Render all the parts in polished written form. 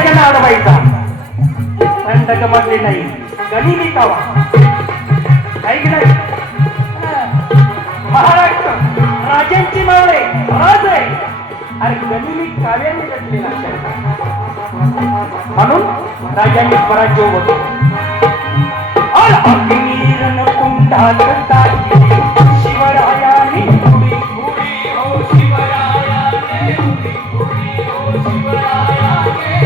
राजांना अडवायचा पण डगमगले नाही. गनिमी कावा ऐक नाही. महाराष्ट्र राजांची मावळे राज आहे अरे गनिमी काव्याने घडलेला म्हणून राजांनी स्वराज्य होतो. शिवरायाने पुढे पुढे हो शिवरायाने पुढे पुढे हो शिवरायाने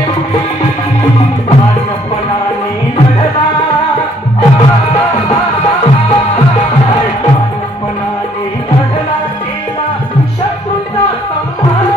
लढला केला शत्रूचा संहार.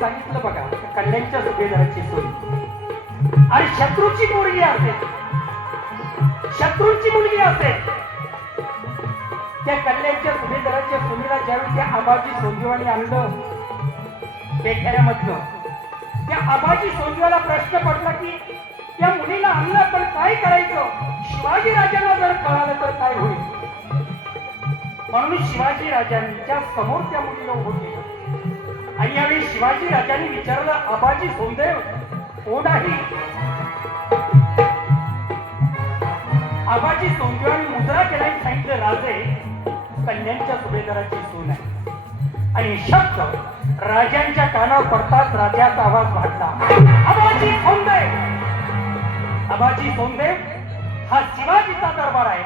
सांगितलं बघा कल्याणच्या सुभेदाराची सोय आणि शत्रूची मुलगी असेल शत्रूची मुलगी असेल त्या कल्याणच्या सुभेदाराच्या सुनीला ज्यावेळी त्या आबाजी सोंजीवाने आणलं पेठ्यामधनं त्या आबाजी सोंजीवाला प्रश्न पडला की त्या मुलीला आणलं पण काय करायचं शिवाजी राजांना जर कळालं तर काय होईल म्हणून शिवाजी राजांच्या समोर त्या मुलीला उभं केलं आणि यावेळी शिवाजी राजांनी विचारलं आबाजी सोंदेव कोण आहे. आबाजी सोंदेवानी मुद्रा केला सांगितलं राजे कल्याणच्या सुभेदाराची सून आहे. आणि शब्द राजांच्या कानावर पडताच राजाचा आवाज वाढला आबाजी सोंदेव. आबाजी सोंदेव हा शिवाजीचा दरबार आहे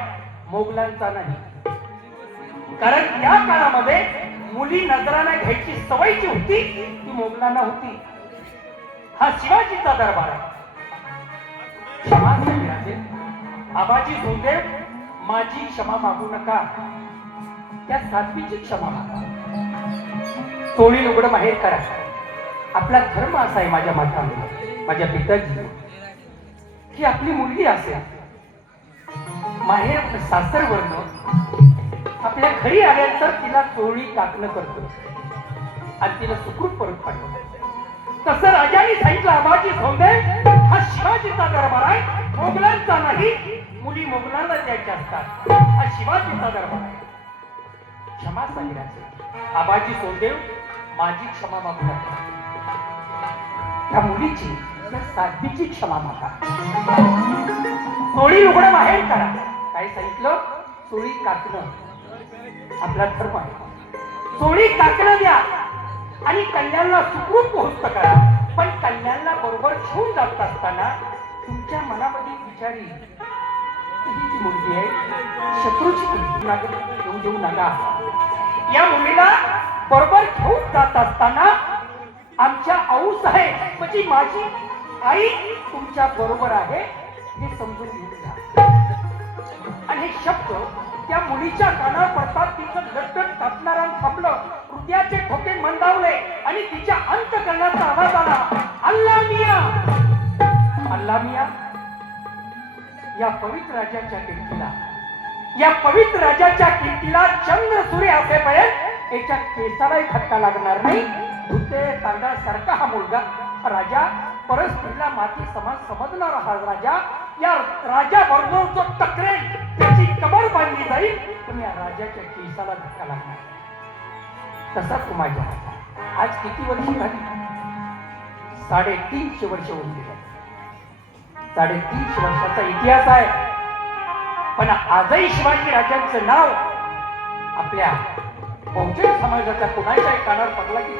मोगलांचा नाही. कारण या काळामध्ये मुली नजराना घ्यायची सवयची होती ती मोगलांना होती. हा शिवाजीचा दरबार आहे. क्षमा राजे आबाजी सोंदेव माझी क्षमा मागू नका त्या साध्वीची क्षमा मागा. चोळी लुगडं बाहेर करा. आपला धर्म असा आहे माझ्या माताला माझ्या पिताजी की आपली मुलगी असेल माहेर सासरवरनं आपल्या घरी आल्यानंतर तिला चोळी टाकणं करतो आणि तिला सुखरूप परत पाठवतो. तसं राजाने सांगितलं आबाजी सोंदेव हा शिवाजीचा दरबार आहे मोगलांचा नाही. मुली मोगलांना द्यायच्या असतात हा शिवाजीचा दरबार आहे. क्षमा सांगितलं आबाजी सोंदेव माझी क्षमा मागू नका त्या मुलीची त्या साध्वीची क्षमा मागा. चोळी लुगडं बाहेर करा. काय सांगितलं चोळी काकणं आपला धर्म आहे. चोळी काकणं द्या आणि कल्याणला सुखरूप पोहोचत करा. पण कल्याणला बरोबर घेऊन जात असताना तुमच्या मनामध्ये विचारी ही मुलगी आहे शत्रूची घेऊन देऊ नका. या मुलीला बरोबर घेऊन जात असताना आमच्या आऊस आहे म्हणजे माझी आई तुमच्या बरोबर आहे हे समजून घेऊन जा. आणि हे शब्द त्या मुलीच्या कानावर पडतात. तिचं लटकन कापणारा थांबलं. हृदयाचे ठोके मंदावले आणि तिच्या अंतकरणाचा आवाज आला अल्लाह मिया अल्लाह मिया. या पवित्र राजाच्या कीर्तीला या पवित्र राजाच्या कीर्तीला चंद्र सूर्य असेपर्यंत याच्या केसालाही धक्का लागणार नाही. धुते तांदळासारखा हा मुलगा राजा परस्त्रीला माती समान समजणारा हा राजा या राजा बरोबर जो टकरेल त्याची कबर बांधली जाईल पण या राजाच्या केसाला धक्का लागणार. तसा तू माझ्या आज किती वर्ष झाली 350 वर्ष होऊन गेली. 350 वर्षाचा इतिहास आहे. पण आजही शिवाजी राजांचं नाव आपल्या बहुजन समाजाच्या कोणाच्या कानावर पडला की